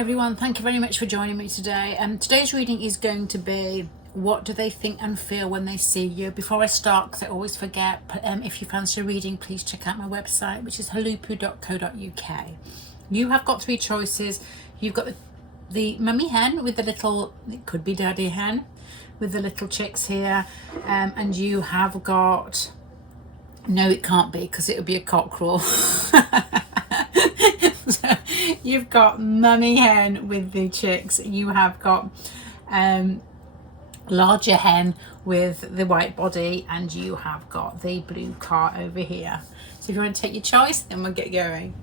everyone, thank you very much for joining me today. Today's reading is going to be what do they think and feel when they see you. Before I start, because I always forget, if you fancy a reading, please check out my website, which is HULUPPU.co.uk. You have got three choices. You've got the mummy hen with the little, it could be daddy hen, with the little chicks here, and you have got, no it can't be because it would be a cockerel. So you've got mummy hen with the chicks, you have got larger hen with the white body, and you have got the blue car over here. So if you want to take your choice, then we'll get going.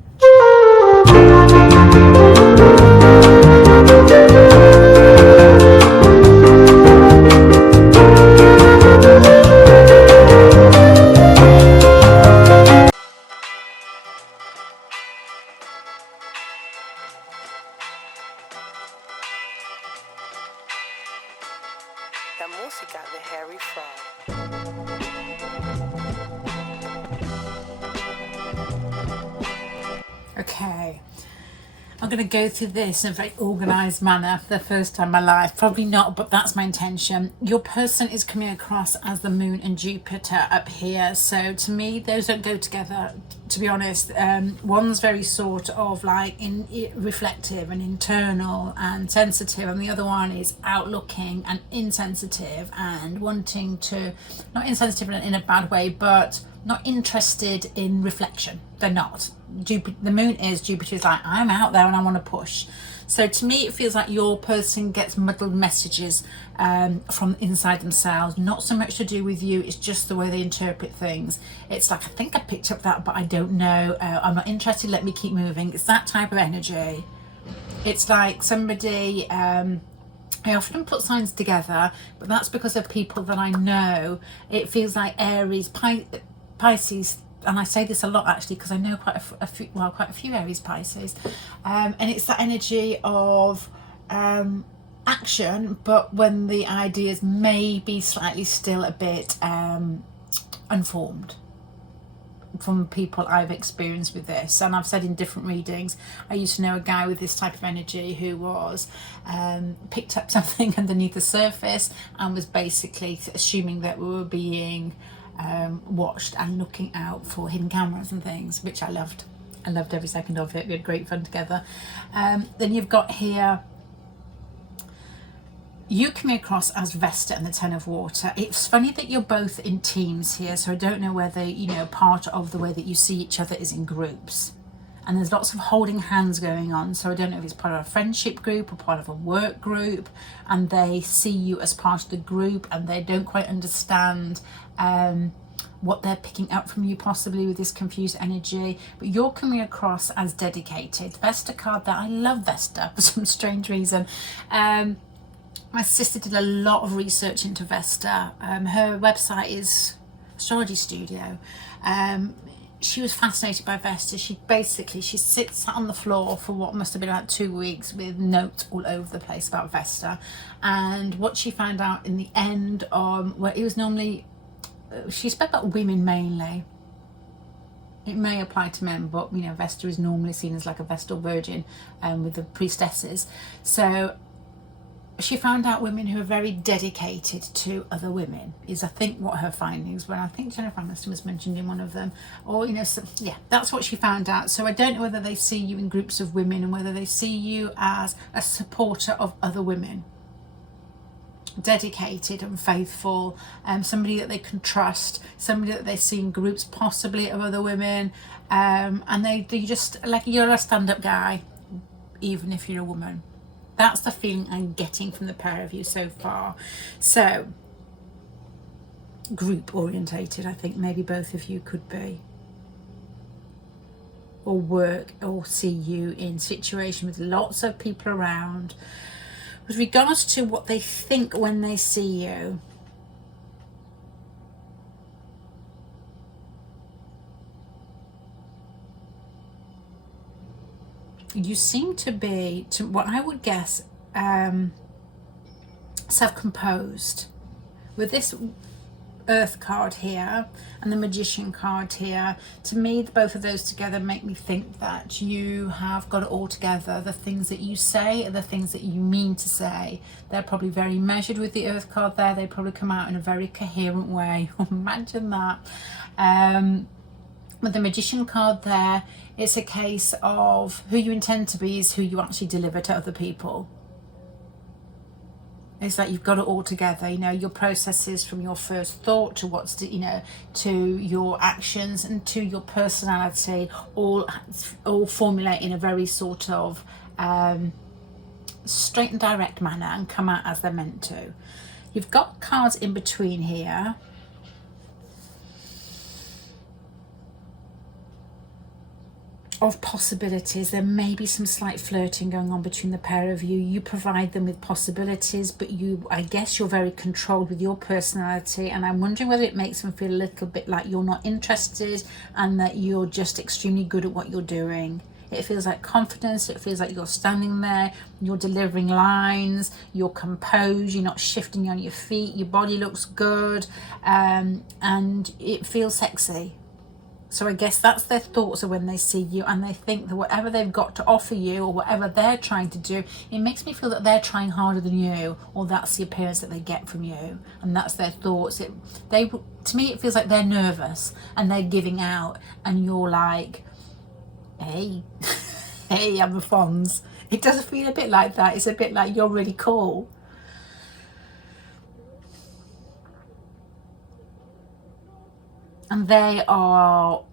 La música de Harry Frog. Okay, I'm going to go through this in a very organised manner for the first time in my life. Probably not, but that's my intention. Your person is coming across as the moon and Jupiter up here. So to me, those don't go together, to be honest. One's very sort of like reflective and internal and sensitive, and the other one is outlooking and insensitive and wanting to, not insensitive in a bad way, but not interested in reflection. They're not. The moon is, Jupiter's like, I'm out there and I want to push. So to me, it feels like your person gets muddled messages from inside themselves, not so much to do with you, it's just the way they interpret things. It's like, I think I picked up that, but I don't know, I'm not interested, let me keep moving. It's that type of energy. It's like somebody, I often put signs together, but that's because of people that I know. It feels like Aries, Pisces, and I say this a lot actually because I know quite a few Aries, Pisces, and it's that energy of action, but when the ideas may be slightly still a bit unformed, from people I've experienced with this. And I've said in different readings, I used to know a guy with this type of energy who was picked up something underneath the surface and was basically assuming that we were being watched and looking out for hidden cameras and things, which I loved. I loved every second of it. We had great fun together. Then you've got here, you coming across as Vesta and the Ten of Water. It's funny that you're both in teams here, so I don't know whether, you know, part of the way that you see each other is in groups. And there's lots of holding hands going on, so I don't know if it's part of a friendship group or part of a work group, and they see you as part of the group and they don't quite understand what they're picking up from you, possibly with this confused energy. But you're coming across as dedicated. Vesta card there, I love Vesta for some strange reason. My sister did a lot of research into Vesta. Her website is Astrology Studio. She was fascinated by Vesta. She sits on the floor for what must have been about 2 weeks with notes all over the place about Vesta. And what she found out in the end, where it was normally, she spoke about women mainly. It may apply to men, but you know, Vesta is normally seen as like a Vestal Virgin with the priestesses. So she found out women who are very dedicated to other women is, I think, what her findings were. I think Jennifer Aniston was mentioned in one of them, or you know, so, yeah, that's what she found out. So I don't know whether they see you in groups of women and whether they see you as a supporter of other women, dedicated and faithful, somebody that they can trust, somebody that they see in groups possibly of other women, and they just like, you're a stand-up guy even if you're a woman. That's the feeling I'm getting from the pair of you so far. So, group orientated, I think maybe both of you could be. Or work, or see you in situation with lots of people around. With regards to what they think when they see you, you seem to be, to what I would guess, self-composed. With this Earth card here and the Magician card here. To me, both of those together make me think that you have got it all together. The things that you say are the things that you mean to say. They're probably very measured with the Earth card there. They probably come out in a very coherent way. Imagine that. With the Magician card there, it's a case of who you intend to be is who you actually deliver to other people. It's like you've got it all together, you know, your processes from your first thought to what's, you know, to your actions and to your personality, all formulate in a very sort of straight and direct manner and come out as they're meant to. You've got cards in between here. Of possibilities. There may be some slight flirting going on between the pair of you. You provide them with possibilities, but I guess you're very controlled with your personality, and I'm wondering whether it makes them feel a little bit like you're not interested and that you're just extremely good at what you're doing. It feels like confidence. It feels like you're standing there, you're delivering lines, you're composed, you're not shifting on your feet, your body looks good, and it feels sexy. So I guess that's their thoughts of when they see you, and they think that whatever they've got to offer you or whatever they're trying to do, it makes me feel that they're trying harder than you, or that's the appearance that they get from you, and that's their thoughts. To me, it feels like they're nervous and they're giving out, and you're like, hey, hey, I'm the Fonz. It does feel a bit like that. It's a bit like you're really cool. And they are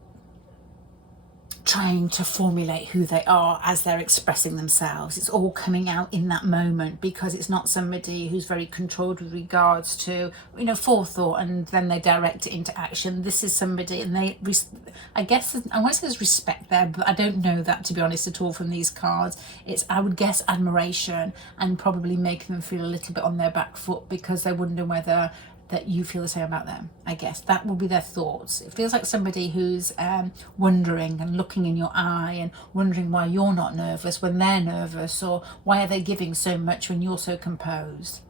trying to formulate who they are as they're expressing themselves. It's all coming out in that moment, because it's not somebody who's very controlled with regards to, you know, forethought, and then they direct it into action. This is somebody, and I guess, I want to say there's respect there, but I don't know that, to be honest, at all from these cards. It's, I would guess, admiration, and probably making them feel a little bit on their back foot, because they're wondering whether that you feel the same about them. I guess that will be their thoughts. It feels like somebody who's wondering and looking in your eye and wondering why you're not nervous when they're nervous, or why are they giving so much when you're so composed,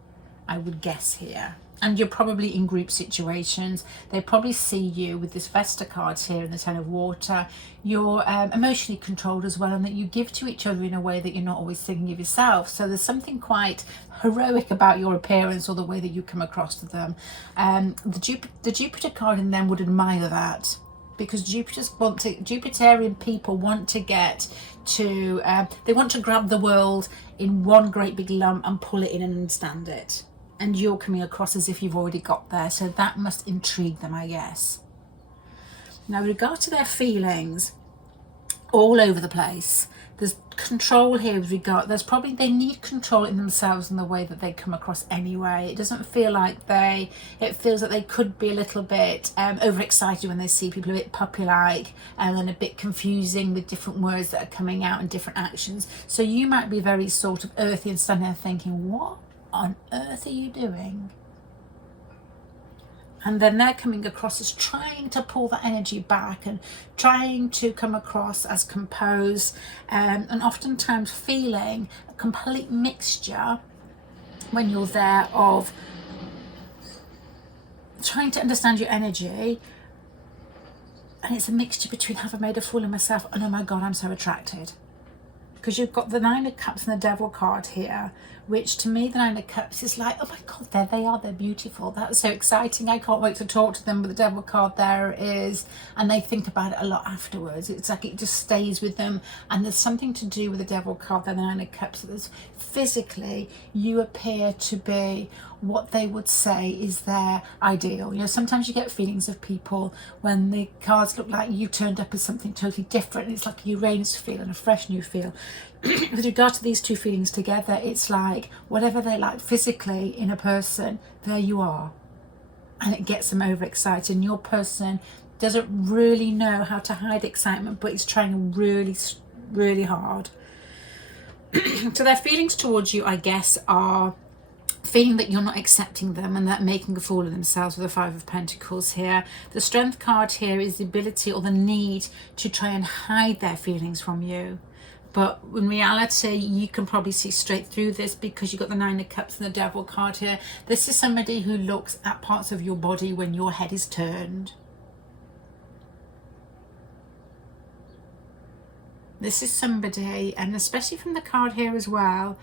I would guess here. And you're probably in group situations. They probably see you with this Vesta cards here and the Ten of Water. You're emotionally controlled as well, and that you give to each other in a way that you're not always thinking of yourself. So there's something quite heroic about your appearance or the way that you come across to them. The Jupiter card in them would admire that, because Jupiterian people want to get to, they want to grab the world in one great big lump and pull it in and understand it. And you're coming across as if you've already got there, so that must intrigue them, I guess. Now, with regard to their feelings, all over the place. There's control here with regard, they need control in themselves in the way that they come across anyway. It doesn't feel like it feels like they could be a little bit overexcited when they see people, a bit puppy-like, and then a bit confusing with different words that are coming out and different actions. So you might be very sort of earthy and standing there thinking, what on earth are you doing? And then they're coming across as trying to pull that energy back and trying to come across as composed, and oftentimes feeling a complete mixture when you're there of trying to understand your energy. And it's a mixture between, have I made a fool of myself, and oh my God, I'm so attracted. Because you've got the Nine of Cups and the Devil card here, which to me, the Nine of Cups is like, oh my God, there they are, they're beautiful. That's so exciting. I can't wait to talk to them. But the Devil card there is, and they think about it a lot afterwards. It's like it just stays with them. And there's something to do with the Devil card, the Nine of Cups. There's physically, you appear to be what they would say is their ideal. You know, sometimes you get feelings of people when the cards look like you turned up as something totally different. It's like a Uranus feel and a fresh new feel. With regard to these two feelings together, it's like whatever they like physically in a person, there you are. And it gets them overexcited. And your person doesn't really know how to hide excitement, but it's trying really, really hard. So their feelings towards you, I guess, are feeling that you're not accepting them and that making a fool of themselves with the Five of Pentacles here. The Strength card here is the ability or the need to try and hide their feelings from you. but in reality you can probably see straight through this because you've got the Nine of Cups and the Devil card here. This is somebody who looks at parts of your body when your head is turned. This is somebody, and especially from the card here as well,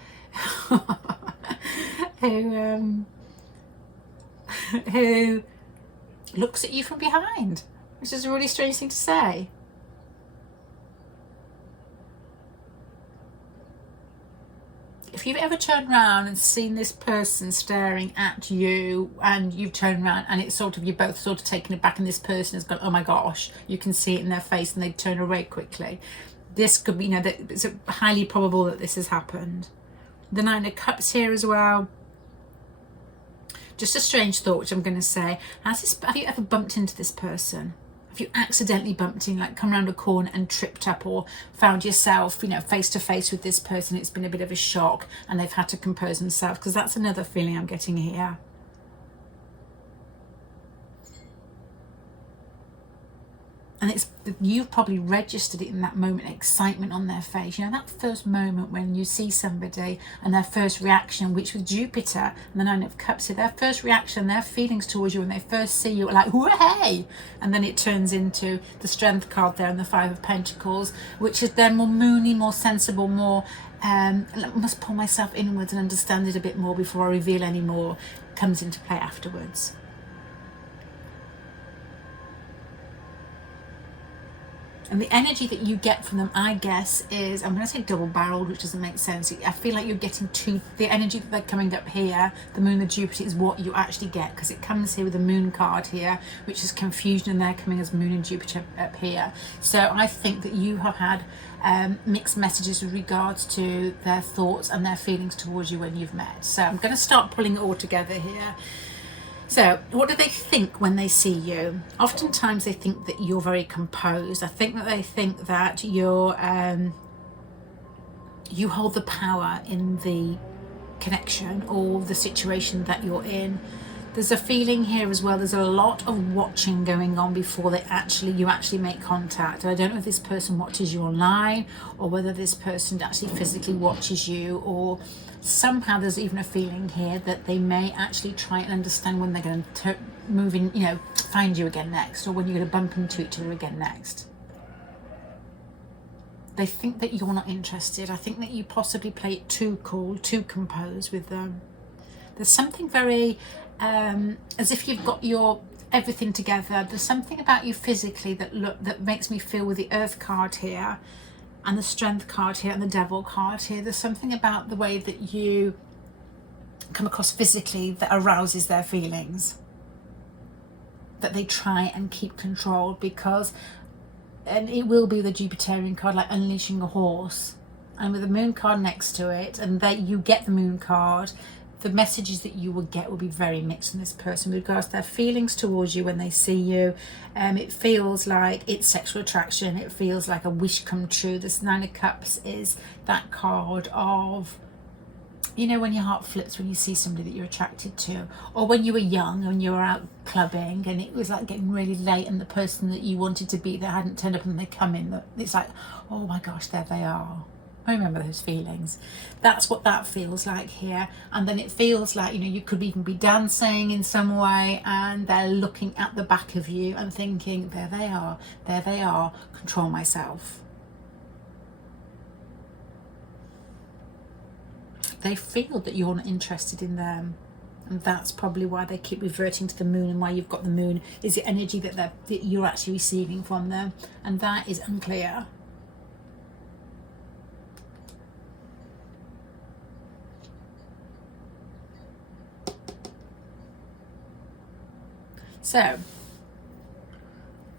who looks at you from behind, which is a really strange thing to say. If you've ever turned around and seen this person staring at you and you've turned around and it's sort of, you're both sort of taken aback and this person has gone, oh my gosh, you can see it in their face and they turn away quickly. This could be, you know, that it's highly probable that this has happened. The Nine of Cups here as well. Just a strange thought, which I'm going to say. Have you ever bumped into this person? Have you accidentally bumped in, like come around a corner and tripped up, or found yourself, you know, face to face with this person? It's been a bit of a shock and they've had to compose themselves, because that's another feeling I'm getting here. And it's, you've probably registered it in that moment, excitement on their face. You know, that first moment when you see somebody and their first reaction, which with Jupiter and the Nine of Cups here, their first reaction, their feelings towards you when they first see you are like, hey! And then it turns into the Strength card there and the Five of Pentacles, which is then more moony, more sensible, more, I must pull myself inwards and understand it a bit more before I reveal any more, comes into play afterwards. And the energy that you get from them, I guess, is, I'm going to say double-barreled, which doesn't make sense. I feel like you're getting the energy that they're coming up here, the Moon, the Jupiter, is what you actually get, because it comes here with the Moon card here, which is confusion, and they're coming as Moon and Jupiter up here. So I think that you have had mixed messages with regards to their thoughts and their feelings towards you when you've met. So I'm going to start pulling it all together here. So what do they think when they see you? Oftentimes they think that you're very composed. I think that they think that you're, you hold the power in the connection or the situation that you're in. There's a feeling here as well, there's a lot of watching going on before you actually make contact. And I don't know if this person watches you online, or whether this person actually physically watches you, or somehow there's even a feeling here that they may actually try and understand when they're going to move in, you know, find you again next, or when you're going to bump into each other again next. They think that you're not interested. I think that you possibly play it too cool, too composed with them. There's something very, as if you've got your everything together. There's something about you physically that makes me feel, with the Earth card here and the Strength card here and the Devil card here, there's something about the way that you come across physically that arouses their feelings, that they try and keep control, because, and it will be the Jupiterian card, like unleashing a horse, and with the Moon card next to it, and that you get the Moon card, the messages that you will get will be very mixed from this person with regards to their feelings towards you when they see you. It feels like it's sexual attraction. It feels like a wish come true. This Nine of Cups is that card of, you know, when your heart flips when you see somebody that you're attracted to, or when you were young and you were out clubbing and it was like getting really late and the person that you wanted to be that hadn't turned up and they come in, it's like, oh my gosh, there they are. I remember those feelings. That's what that feels like here. And then it feels like, you know, you could even be dancing in some way and they're looking at the back of you and thinking, there they are, control myself. They feel that you're not interested in them. And that's probably why they keep reverting to the Moon, and why you've got the Moon is the energy that you're actually receiving from them. And that is unclear. So,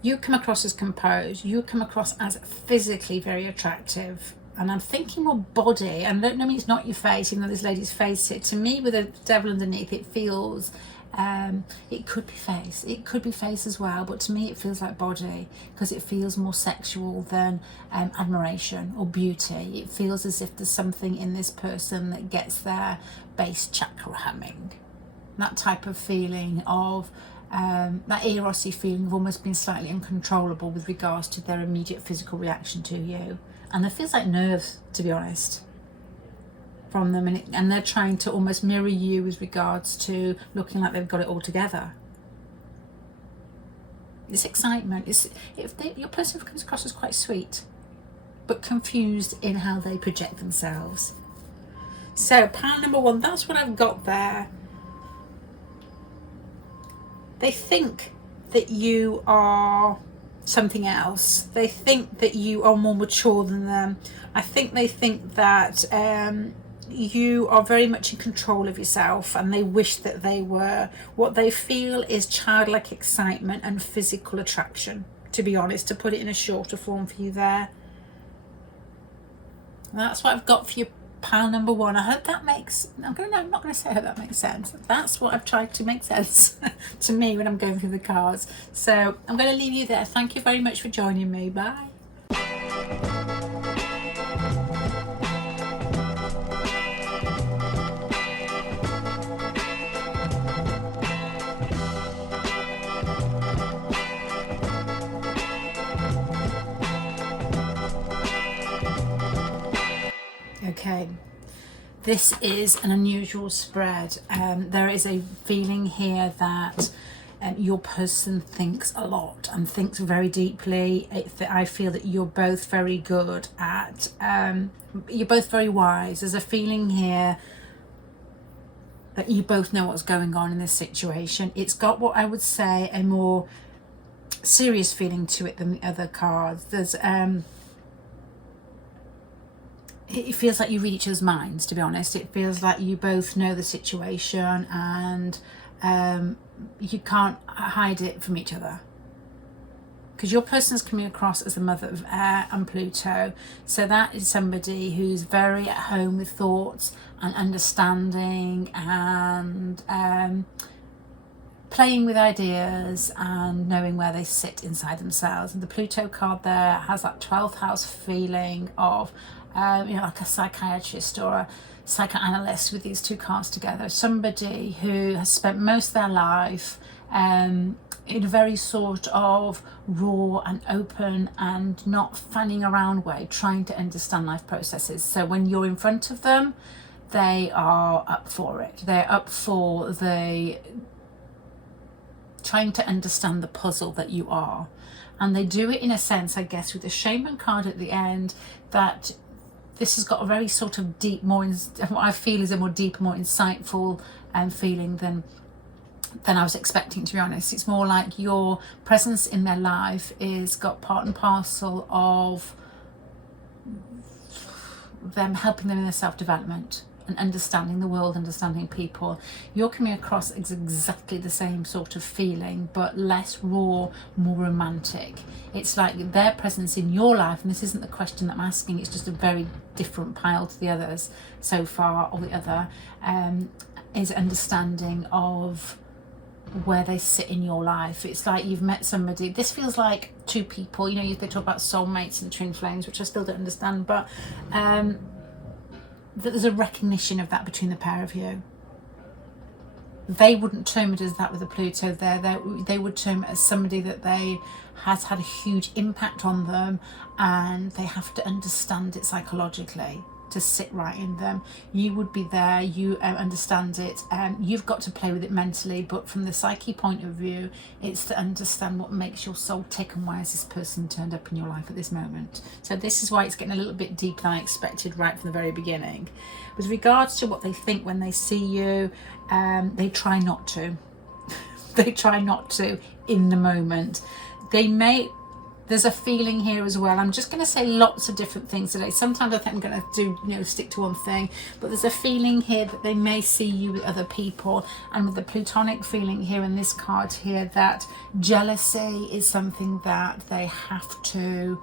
you come across as composed, you come across as physically very attractive, and I'm thinking more body, and I don't mean it's not your face, even though this lady's face it. To me, with a devil underneath, it feels, it could be face as well, but to me it feels like body, because it feels more sexual than admiration or beauty. It feels as if there's something in this person that gets their base chakra humming. That type of feeling of, that eros-y feeling of almost being slightly uncontrollable with regards to their immediate physical reaction to you. And there feels like nerves, to be honest, from them, and they're trying to almost mirror you with regards to looking like they've got it all together. It's excitement. Your person comes across as quite sweet, but confused in how they project themselves. So pile number 1, that's what I've got there. They think that you are something else. They think that you are more mature than them. I think they think that you are very much in control of yourself, and they wish that they were. What they feel is childlike excitement and physical attraction, to be honest, to put it in a shorter form for you there. And that's what I've got for you, pile number 1. I hope that makes, I'm not going to say I hope that makes sense. That's what I've tried to make sense to me when I'm going through the cards. So I'm going to leave you there. Thank you very much for joining me. Bye. Okay, this is an unusual spread. There is a feeling here that your person thinks a lot and thinks very deeply. I feel that you're both very good at, you're both very wise. There's a feeling here that you both know what's going on in this situation. It's got what I would say a more serious feeling to it than the other cards. There's it feels like you read each other's minds, to be honest. It feels like you both know the situation, and you can't hide it from each other, because your person's coming across as the mother of air and Pluto. So that is somebody who's very at home with thoughts and understanding and playing with ideas and knowing where they sit inside themselves. And the Pluto card there has that 12th house feeling of like a psychiatrist or a psychoanalyst with these two cards together. Somebody who has spent most of their life in a very sort of raw and open and not fanning around way, trying to understand life processes. So when you're in front of them, they are up for it. They're up for the trying to understand the puzzle that you are. And they do it in a sense, I guess, with the Shaman card at the end, that this has got a very sort of deep, what I feel is a more deep, more insightful feeling than I was expecting, to be honest. It's more like your presence in their life is got part and parcel of them helping them in their self-development and understanding the world, understanding people. You're coming across as exactly the same sort of feeling, but less raw, more romantic. It's like their presence in your life, and this isn't the question that I'm asking, it's just a very different pile to the others so far, or the other, is understanding of where they sit in your life. It's like you've met somebody. This feels like two people, they talk about soulmates and twin flames, which I still don't understand, but that there's a recognition of that between the pair of you. They wouldn't term it as that with the Pluto there. They would term it as somebody that has had a huge impact on them, and they have to understand it psychologically to sit right in them. You would be there, you understand it, and you've got to play with it mentally, but from the psyche point of view, it's to understand what makes your soul tick and why has this person turned up in your life at this moment. So this is why it's getting a little bit deeper than I expected right from the very beginning. With regards to what they think when they see you, they try not to. They try not to in the moment. There's a feeling here as well. I'm just going to say lots of different things today. Sometimes I think I'm going to do, stick to one thing, but there's a feeling here that they may see you with other people, and with the Plutonic feeling here in this card here, that jealousy is something that they have to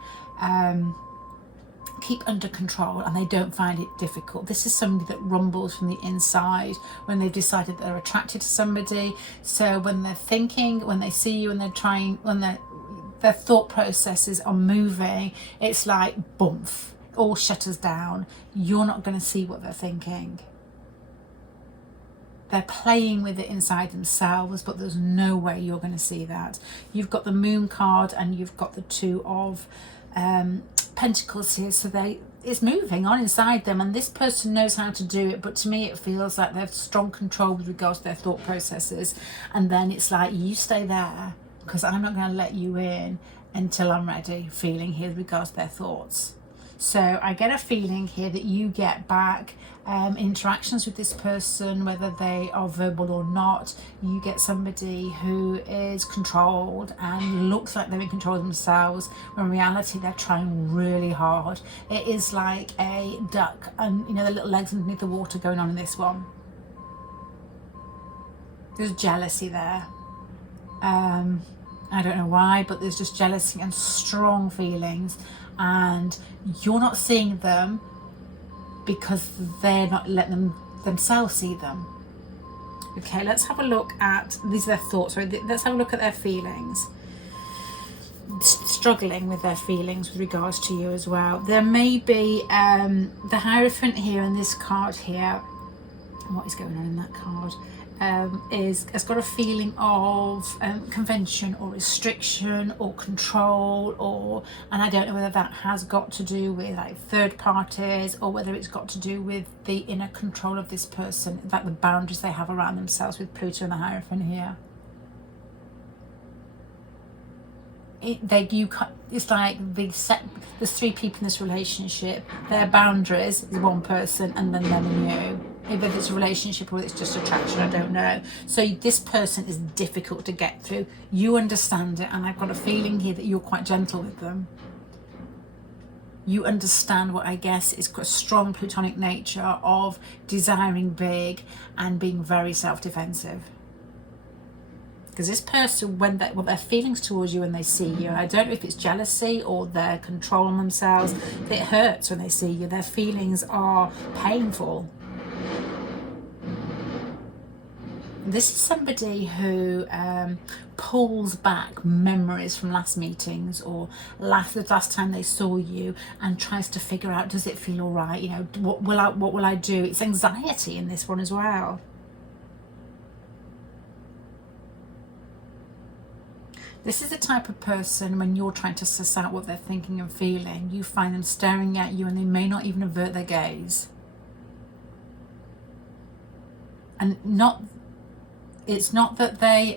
keep under control, and they don't find it difficult. This is somebody that rumbles from the inside when they've decided they're attracted to somebody. So when they're thinking, when they see you, and their thought processes are moving, it's like boom, all shutters down. You're not going to see what they're thinking. They're playing with it inside themselves, but there's no way you're going to see that. You've got the Moon card, and you've got the Two of Pentacles here, so it's moving on inside them, and this person knows how to do it, but to me it feels like they have strong control with regards to their thought processes. And then it's like, you stay there because I'm not going to let you in until I'm ready, feeling here with regards to their thoughts. So I get a feeling here that you get back interactions with this person, whether they are verbal or not. You get somebody who is controlled and looks like they're in control of themselves, when in reality they're trying really hard. It is like a duck and, you know, the little legs underneath the water going on in this one. There's jealousy there. I don't know why, but there's just jealousy and strong feelings, and you're not seeing them because they're not letting themselves see them. Okay, let's have a look at, these are their thoughts, right? Let's have a look at their feelings. Struggling with their feelings with regards to you as well. There may be the Hierophant here in this card here. What is going on in that card? Has got a feeling of convention or restriction or control, and I don't know whether that has got to do with like third parties, or whether it's got to do with the inner control of this person, like the boundaries they have around themselves with Pluto and the Hierophant here. It's like there's three people in this relationship. Their boundaries is one person, and then them and you. Maybe it's a relationship or it's just attraction, I don't know. So this person is difficult to get through. You understand it, and I've got a feeling here that you're quite gentle with them. You understand what I guess is a strong Plutonic nature of desiring big and being very self-defensive. Because this person, when their feelings towards you when they see you, I don't know if it's jealousy or their control on themselves, it hurts when they see you. Their feelings are painful. This is somebody who pulls back memories from last meetings or the last time they saw you, and tries to figure out, does it feel all right? You know, what will I do? It's anxiety in this one as well. This is the type of person, when you're trying to suss out what they're thinking and feeling, you find them staring at you and they may not even avert their gaze. And it's not that they,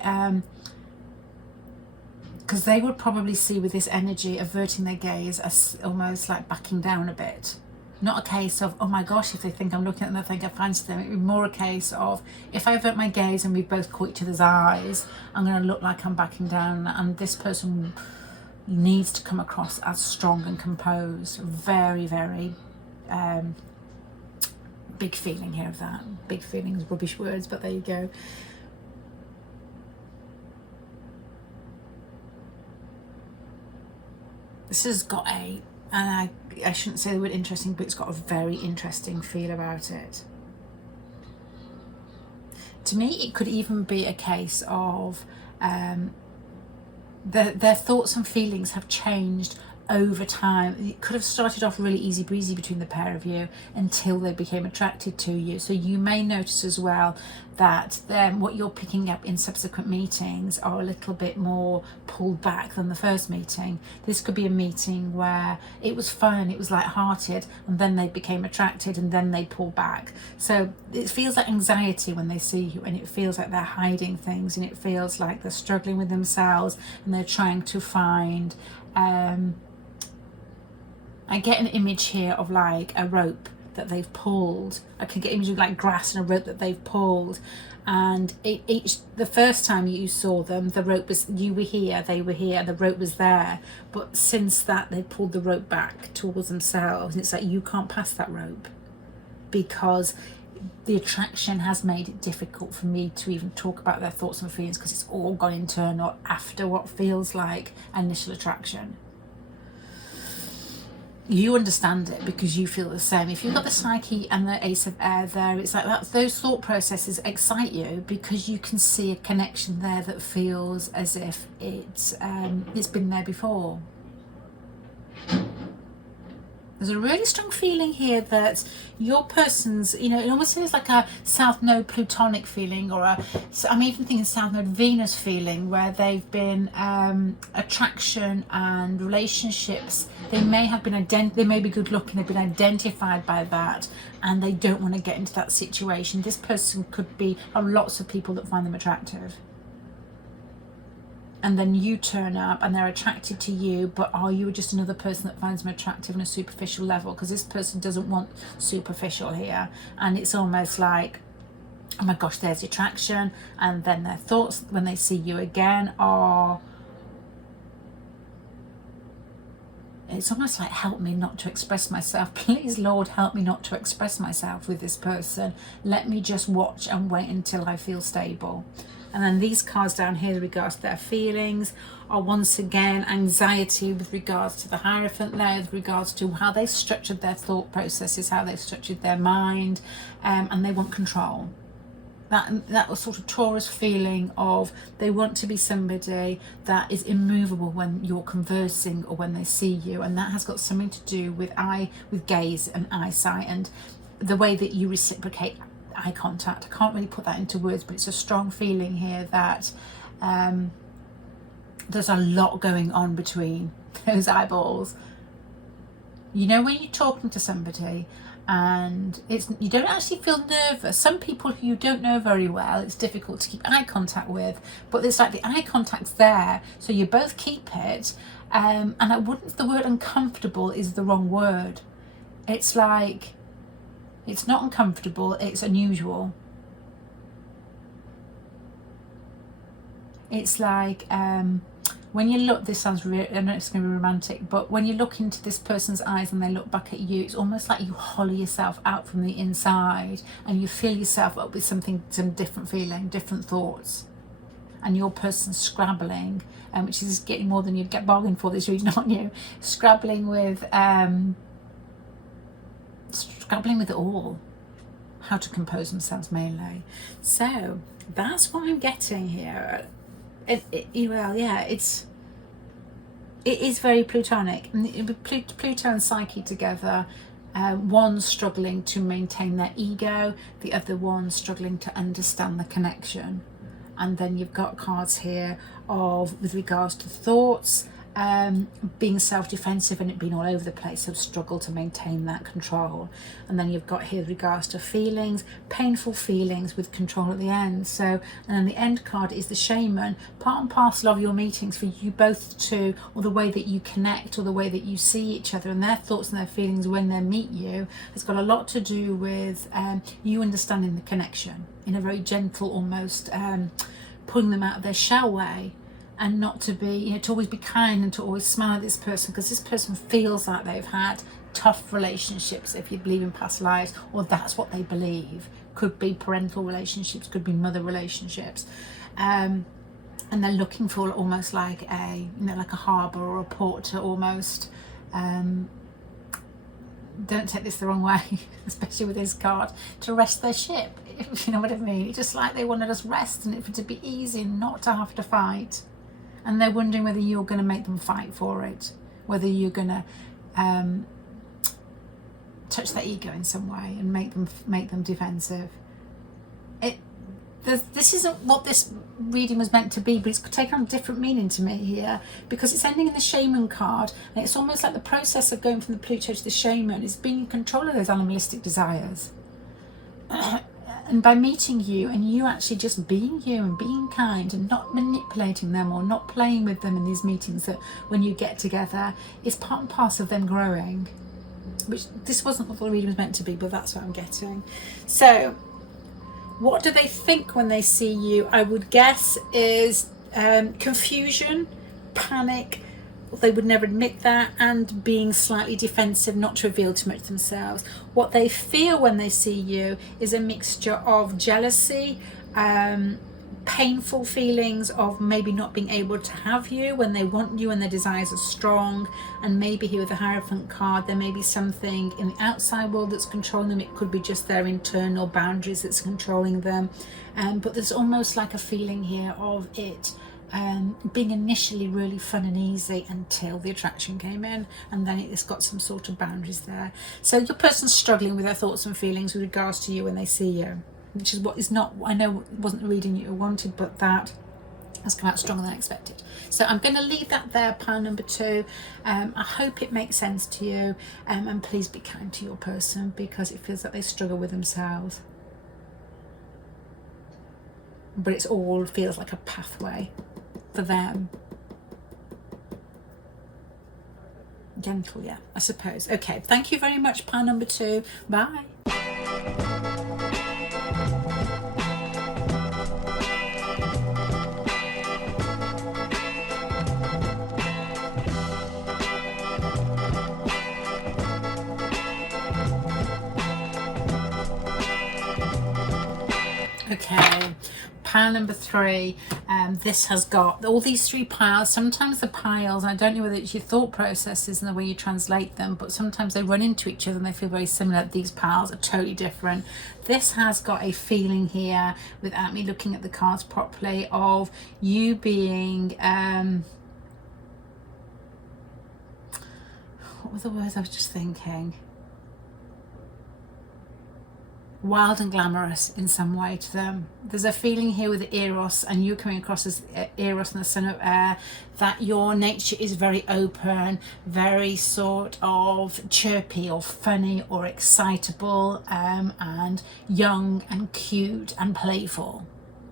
because they would probably see with this energy averting their gaze as almost like backing down a bit. Not a case of, oh my gosh, if they think I'm looking at them, they think I fancy them. It would be more a case of, if I avert my gaze and we both caught each other's eyes, I'm going to look like I'm backing down, and this person needs to come across as strong and composed. Very, very big feeling here of that. Big feelings, rubbish words, but there you go. This has got a, and I shouldn't say the word interesting, but it's got a very interesting feel about it. To me, it could even be a case of their thoughts and feelings have changed over time. It could have started off really easy breezy between the pair of you until they became attracted to you. So you may notice as well that what you're picking up in subsequent meetings are a little bit more pulled back than the first meeting. This could be a meeting where it was fun, it was light-hearted, and then they became attracted and then they pull back. So it feels like anxiety when they see you, and it feels like they're hiding things, and it feels like they're struggling with themselves and they're trying to find I get an image here of like a rope that they've pulled. I can get an image of like grass and a rope that they've pulled, and the first time you saw them, the rope was, you were here, they were here, the rope was there, but since that they pulled the rope back towards themselves, and it's like you can't pass that rope because the attraction has made it difficult for me to even talk about their thoughts and feelings, because it's all gone internal after what feels like initial attraction. You understand it because you feel the same. If you've got the Psyche and the Ace of Air there, it's like that, those thought processes excite you because you can see a connection there that feels as if it's been there before. There's a really strong feeling here that your person's, you know, it almost feels like a South Node Plutonic feeling, or I'm even thinking South Node Venus feeling, where they've been attraction and relationships. They may have been they may be good looking, they've been identified by that, and they don't want to get into that situation. This person could be lots of people that find them attractive. And then you turn up and they're attracted to you, but are you just another person that finds them attractive on a superficial level? Because this person doesn't want superficial here. And it's almost like, oh my gosh, there's the attraction. And then their thoughts when they see you again are, it's almost like, help me not to express myself. Please, Lord, help me not to express myself with this person. Let me just watch and wait until I feel stable. And then these cards down here with regards to their feelings are once again anxiety with regards to the Hierophant there, with regards to how they've structured their thought processes, how they've structured their mind, and they want control. That was sort of Taurus feeling of they want to be somebody that is immovable when you're conversing or when they see you, and that has got something to do with gaze and eyesight and the way that you reciprocate eye contact. I can't really put that into words, but it's a strong feeling here that there's a lot going on between those eyeballs. You know, when you're talking to somebody and you don't actually feel nervous. Some people who you don't know very well, it's difficult to keep eye contact with, but it's like the eye contact's there, so you both keep it. And I wouldn't, the word uncomfortable is the wrong word. It's like, it's not uncomfortable, it's unusual. It's like when you look, this sounds really, I know it's going to be romantic, but when you look into this person's eyes and they look back at you, it's almost like you hollow yourself out from the inside and you fill yourself up with some different feeling, different thoughts. And your person's scrabbling, which is getting more than you'd get bargained for this reading, aren't you? Scrabbling with it all, how to compose themselves mainly. So that's what I'm getting here. It is very Plutonic. Pluto and Psyche together, one struggling to maintain their ego, the other one struggling to understand the connection. And then you've got cards here of, with regards to thoughts, being self-defensive and it being all over the place, so struggle to maintain that control. And then you've got here with regards to feelings, painful feelings with control at the end. So, and then the end card is the shaman. Part and parcel of your meetings for you both to, or the way that you connect, or the way that you see each other and their thoughts and their feelings when they meet you, has got a lot to do with you understanding the connection in a very gentle, almost pulling them out of their shell way. And not to be, you know, to always be kind and to always smile at this person, because this person feels like they've had tough relationships, if you believe in past lives, or that's what they believe. Could be parental relationships, could be mother relationships, and they're looking for almost like a harbour or a port to almost. Don't take this the wrong way, especially with this card, to rest their ship, if you know what I mean. It's just like they wanted us rest and it to be easy and not to have to fight. And they're wondering whether you're going to make them fight for it, whether you're going to touch their ego in some way and make them defensive. This isn't what this reading was meant to be, but it's taken on a different meaning to me here, because it's ending in the shaman card, and it's almost like the process of going from the Pluto to the shaman is being in control of those animalistic desires. And by meeting you and you actually just being you and being kind and not manipulating them or not playing with them in these meetings, that when you get together, is part and parcel of them growing. Which this wasn't what the reading was meant to be, but that's what I'm getting. So what do they think when they see you? I would guess is confusion, panic. They would never admit that, and being slightly defensive, not to reveal too much themselves. What they feel when they see you is a mixture of jealousy, painful feelings of maybe not being able to have you when they want you and their desires are strong. And maybe here with the Hierophant card, there may be something in the outside world that's controlling them. It could be just their internal boundaries that's controlling them. But there's almost like a feeling here of it being initially really fun and easy until the attraction came in, and then it's got some sort of boundaries there. So your person's struggling with their thoughts and feelings with regards to you when they see you, which is what is not, I know it wasn't the reading you wanted, but that has come out stronger than I expected. So I'm going to leave that there, pile number 2. I hope it makes sense to you, and please be kind to your person, because it feels like they struggle with themselves. But it all feels like a pathway for them. Gentle, yeah, I suppose. Okay, thank you very much, pile number 2. Bye. Okay, pile number 3. This has got all these 3 piles. Sometimes the piles, I don't know whether it's your thought processes and the way you translate them, but sometimes they run into each other and they feel very similar. These piles are totally different. This has got a feeling here, without me looking at the cards properly, of you being what were the words I was just thinking? Wild and glamorous in some way to them. There's a feeling here with the Eros, and you coming across as Eros and the Son of Air, that your nature is very open, very sort of chirpy or funny or excitable, and young and cute and playful.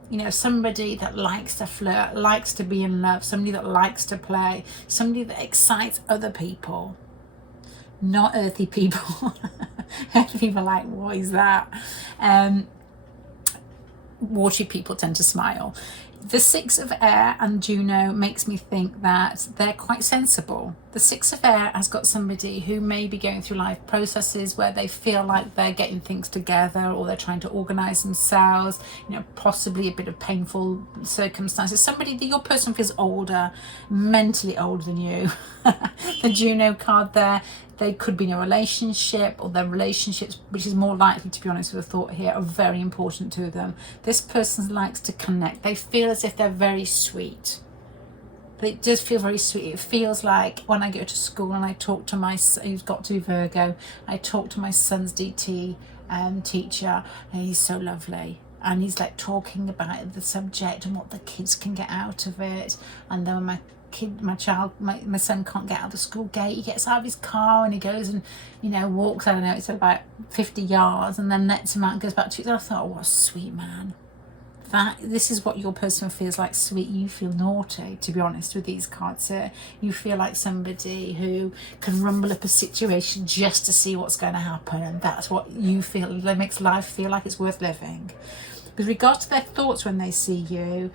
You know, somebody that likes to flirt, likes to be in love, somebody that likes to play, somebody that excites other people. Not earthy people. Earthy people are like, what is that? Watery people tend to smile. The 6 of Air and Juno makes me think that they're quite sensible. The 6 of Air has got somebody who may be going through life processes where they feel like they're getting things together, or they're trying to organise themselves, you know, possibly a bit of painful circumstances. Somebody that your person feels older, mentally older than you. The Juno card there, they could be in a relationship, or their relationships, which is more likely, to be honest with a thought here, are very important to them. This person likes to connect. They feel as if they're very sweet. But it does feel very sweet. It feels like when I go to school and I talk to my son, who's got to Virgo, I talk to my son's DT teacher, and he's so lovely. And he's like talking about the subject and what the kids can get out of it. And then when my son can't get out of the school gate, he gets out of his car and he goes and, you know, walks, I don't know, it's about 50 yards, and then lets him out and goes back to it. And I thought, oh, what a sweet man. This is what your person feels like, sweet. You feel naughty, to be honest, with these cards here. You feel like somebody who can rumble up a situation just to see what's going to happen, and that's what you feel. That makes life feel like it's worth living. With regard to their thoughts when they see you,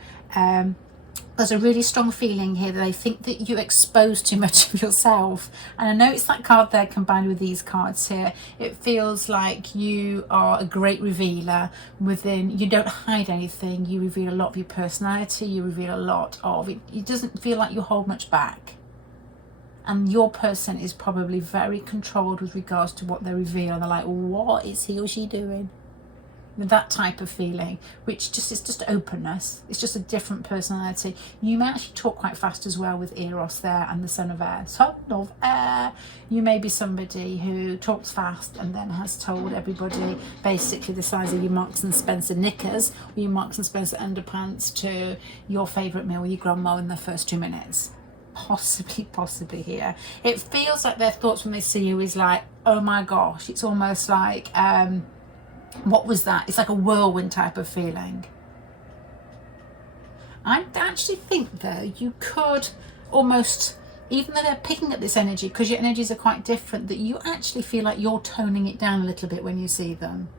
there's a really strong feeling here that they think that you expose too much of yourself. And I know it's that card there combined with these cards here. It feels like you are a great revealer within. You don't hide anything. You reveal a lot of your personality. You reveal a lot of it. It doesn't feel like you hold much back. And your person is probably very controlled with regards to what they reveal. They're like, what is he or she doing? With that type of feeling, which just is just openness. It's just a different personality. You may actually talk quite fast as well with Eros there and the Son of Air. Son of Air. You may be somebody who talks fast and then has told everybody basically the size of your Marks and Spencer knickers or your Marks and Spencer underpants to your favourite meal with your grandma in the first 2 minutes. Possibly here. It feels like their thoughts when they see you is like, oh my gosh. It's almost like, what was that? It's like a whirlwind type of feeling. I actually think though you could almost, even though they're picking up this energy, because your energies are quite different, that you actually feel like you're toning it down a little bit when you see them.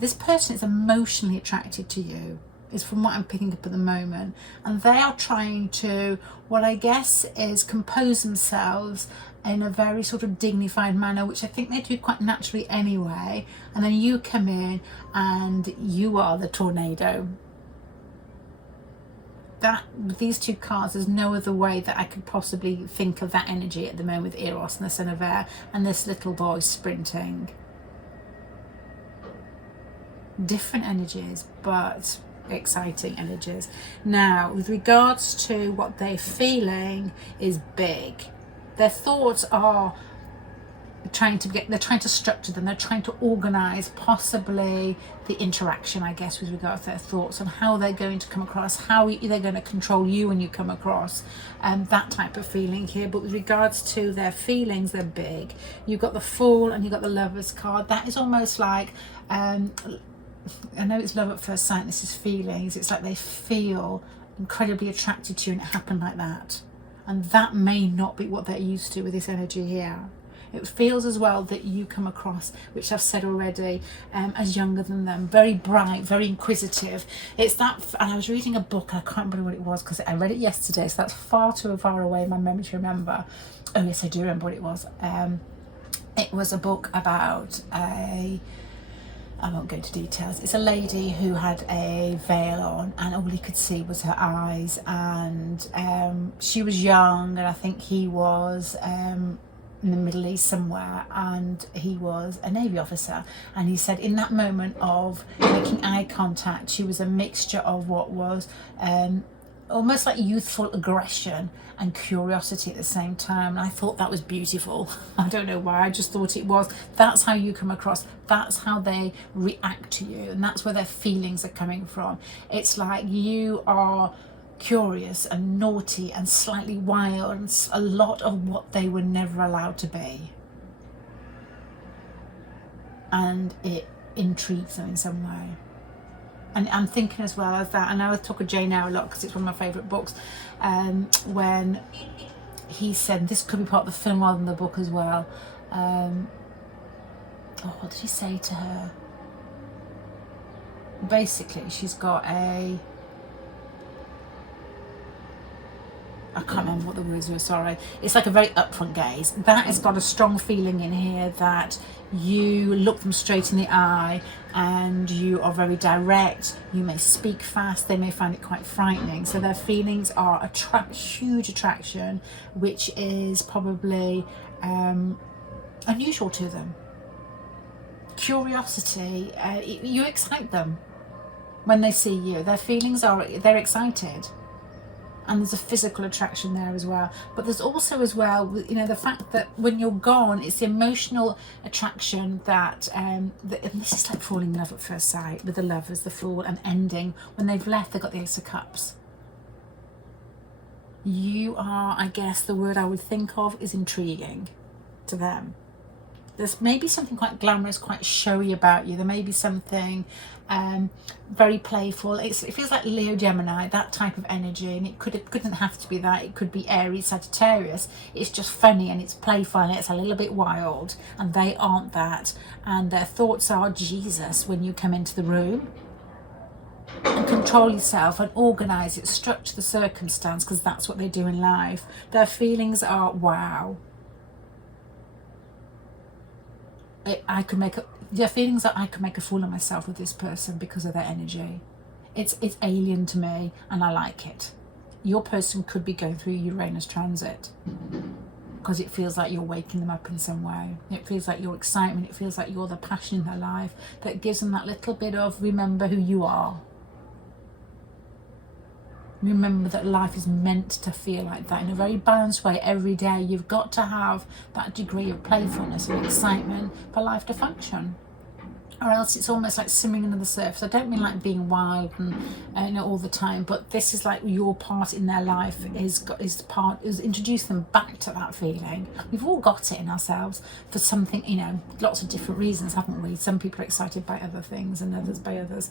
This person is emotionally attracted to you, is from what I'm picking up at the moment, and they are trying to, what I guess is, compose themselves in a very sort of dignified manner, which I think they do quite naturally anyway, and then you come in and you are the tornado. That, with these 2 cards, there's no other way that I could possibly think of that energy at the moment with Eros and the Son of Air and this little boy sprinting. different energies, but exciting energies. Now, with regards to what they're feeling is big. Their thoughts are they're trying to structure them, they're trying to organize possibly the interaction, I guess, with regard to their thoughts and how they're going to come across, how they're going to control you when you come across, that type of feeling here. But with regards to their feelings, they're big. You've got the Fool and you've got the Lovers card. That is almost like, I know it's love at first sight, this is feelings. It's like they feel incredibly attracted to you and it happened like that. And that may not be what they're used to with this energy here. It feels as well that you come across, which I've said already, as younger than them, very bright, very inquisitive. It's that, and I was reading a book, I can't remember what it was because I read it yesterday, so that's far too far away in my memory to remember. Oh yes, I do remember what it was. It was a book about I won't go into details. It's a lady who had a veil on and all you could see was her eyes, and she was young, and I think he was in the Middle East somewhere, and he was a Navy officer, and he said in that moment of making eye contact she was a mixture of what was almost like youthful aggression and curiosity at the same time. And I thought that was beautiful. I don't know why, I just thought it was. That's how you come across, that's how they react to you, and that's where their feelings are coming from. It's like you are curious and naughty and slightly wild, and a lot of what they were never allowed to be, and it intrigues them in some way. And I'm thinking as well as that, I know I talk of Jane Eyre a lot because it's one of my favourite books, when he said this could be part of the film rather than the book as well. What did he say to her? Basically she's got a, I can't remember what the words were, sorry. It's like a very upfront gaze. That has got a strong feeling in here that you look them straight in the eye and you are very direct. You may speak fast. They may find it quite frightening. So their feelings are huge attraction, which is probably unusual to them. Curiosity, you excite them when they see you. Their feelings are, they're excited. And there's a physical attraction there as well, but there's also as well, you know, the fact that when you're gone, it's the emotional attraction that and this is like falling in love at first sight with the Lovers, the Fool, and ending when they've left. They've got the Ace of Cups. You are, I guess the word I would think of is intriguing to them. There's maybe something quite glamorous, quite showy about you. There may be something very playful. It feels like Leo, Gemini, that type of energy, and it couldn't have to be that. It could be Aries, Sagittarius. It's just funny and it's playful and it's a little bit wild, and they aren't that. And their thoughts are Jesus when you come into the room. And control yourself and organise it, structure the circumstance, because that's what they do in life. Their feelings are wow. Their feelings that I could make a fool of myself with this person because of their energy. It's alien to me and I like it. Your person could be going through Uranus transit because it feels like you're waking them up in some way. It feels like your excitement, it feels like you're the passion in their life that gives them that little bit of remember who you are. Remember that life is meant to feel like that in a very balanced way every day. You've got to have that degree of playfulness and excitement for life to function, or else it's almost like swimming under the surface. I don't mean like being wild and all the time, but this is like your part in their life is introduce them back to that feeling. We've all got it in ourselves for something, you know, lots of different reasons, haven't we? Some people are excited by other things and others by others.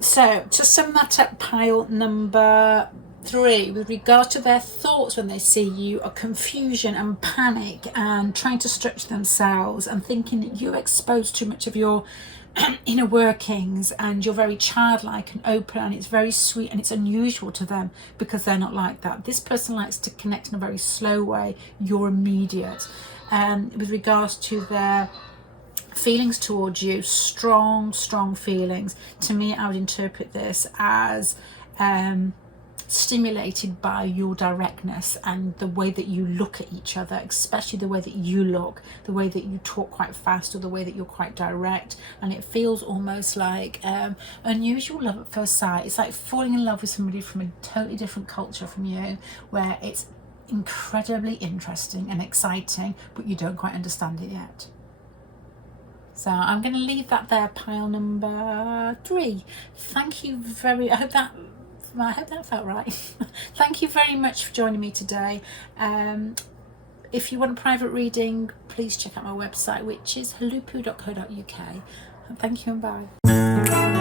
So to sum that up, pile number 3, with regard to their thoughts when they see you, are confusion and panic and trying to structure themselves and thinking that you've exposed too much of your inner workings, and you're very childlike and open, and it's very sweet and it's unusual to them because they're not like that. This person likes to connect in a very slow way. You're immediate. With regards to their feelings towards you, strong feelings. To me, I would interpret this as stimulated by your directness and the way that you look at each other, especially the way that you look, the way that you talk quite fast, or the way that you're quite direct. And it feels almost like unusual love at first sight. It's like falling in love with somebody from a totally different culture from you, where it's incredibly interesting and exciting, but you don't quite understand it yet. So I'm going to leave that there, pile number 3. Thank you very, I hope that felt right. Thank you very much for joining me today. If you want a private reading, please check out my website, which is huluppu.co.uk. Thank you and bye.